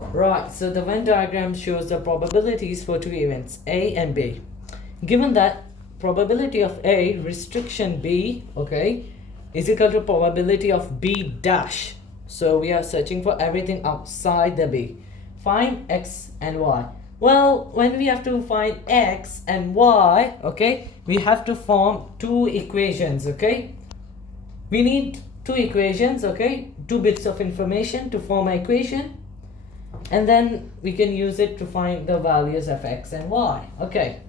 Right, so the Venn diagram shows the probabilities for two events, A and B. Given that probability of A restriction B, okay, is equal to probability of B dash. So we are searching for everything outside the B. Find X and Y. Well, when we have to find X and Y, okay, we have to form two equations, okay. We need two equations, okay, two bits of information to form an equation, and then we can use it to find the values of X and Y. Okay,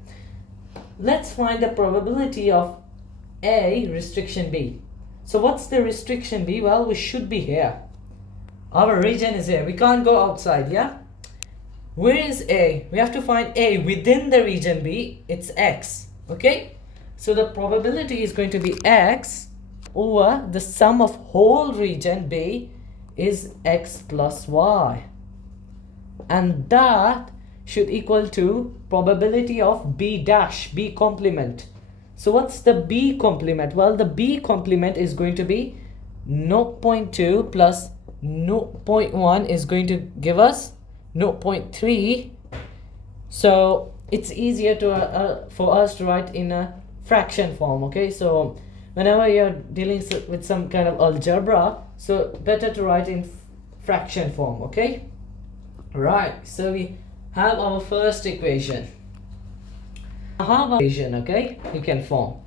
let's find the probability of A restriction B. So what's the restriction B? Well, we should be here. Our region is here. We can't go outside, yeah? Where is A? We have to find A within the region B. It's X, okay? So the probability is going to be X over the sum of whole region B is X plus Y. And that should equal to probability of B dash, B complement. So what's the B complement? Well, the B complement is going to be 0.2 plus 0.1 is going to give us 0.3. So it's easier to for us to write in a fraction form, okay? So whenever you're dealing with some kind of algebra, so better to write in fraction form, okay? Right, so we have our first equation. How equation, okay, we can form.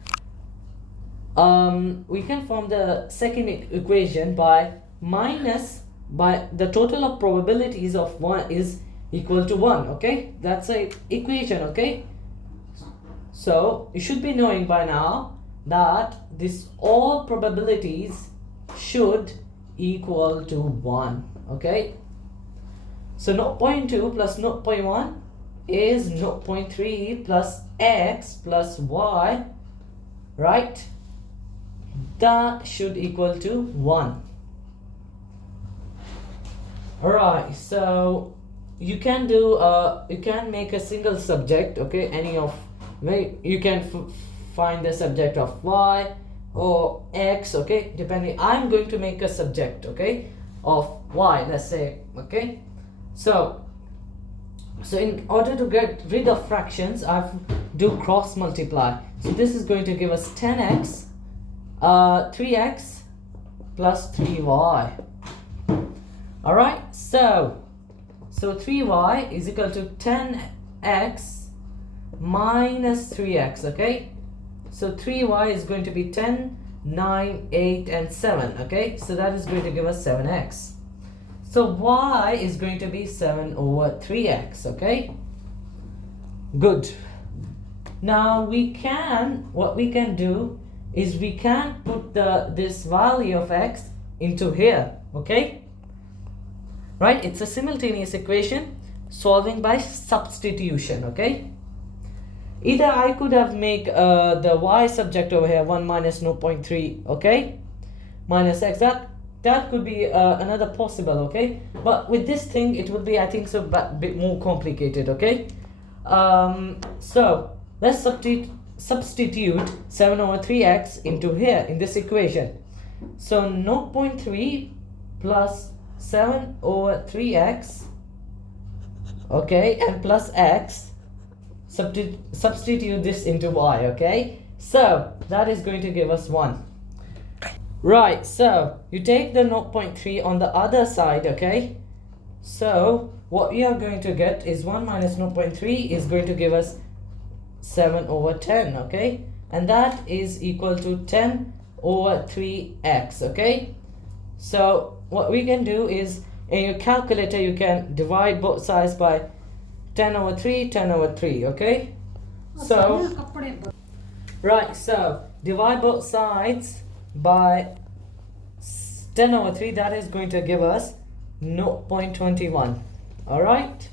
We can form the second equation by the total of probabilities of 1 is equal to 1, okay? That's a equation, okay? So you should be knowing by now that this all probabilities should equal to 1, okay? So 0.2 plus 0.1 is 0.3 plus X plus Y, right? That should equal to 1. Alright, so you can do you can make a single subject, okay? Any of you can find the subject of Y or X, okay? Depending, I'm going to make a subject, okay, of Y, let's say, okay? So in order to get rid of fractions, I do cross multiply. So this is going to give us 10x, 3x plus 3y. All right. So 3y is equal to 10x minus 3x. Okay. So 3y is going to be 10, 9, 8, and 7. Okay. So that is going to give us 7x. So y is going to be 7 over 3x, okay? Good. Now what we can do is we can put this value of x into here, okay? Right, it's a simultaneous equation solving by substitution, okay? Either I could have made the y subject over here 1 minus 0.3, okay? Minus x, that could be another possible, okay? But with this thing, it would be, I think, so a bit more complicated, okay? So let's substitute 7 over 3x into here in this equation. So 0.3 plus 7 over 3x, okay, and plus x, substitute this into y, okay? So that is going to give us 1. Right, so you take the 0.3 on the other side, okay? So what we are going to get is 1 minus 0.3 is going to give us 7 over 10, okay? And that is equal to 10 over 3x, okay? So what we can do is, in your calculator, you can divide both sides by 10 over 3, 10 over 3, okay? So, right, so divide both sides by 10 over 3, that is going to give us 0.21. Alright,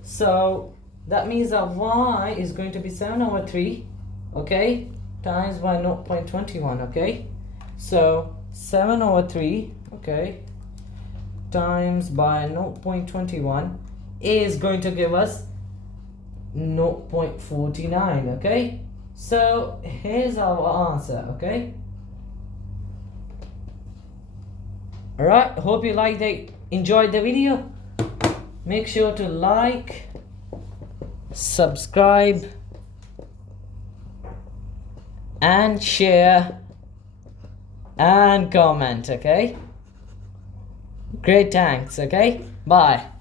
so that means that y is going to be 7 over 3, okay, times by 0.21, okay? So 7 over 3, okay, times by 0.21 is going to give us 0.49, okay? So here's our answer, okay? Alright, hope you enjoyed the video. Make sure to like, subscribe, and share and comment. Okay, great, thanks. Okay, bye.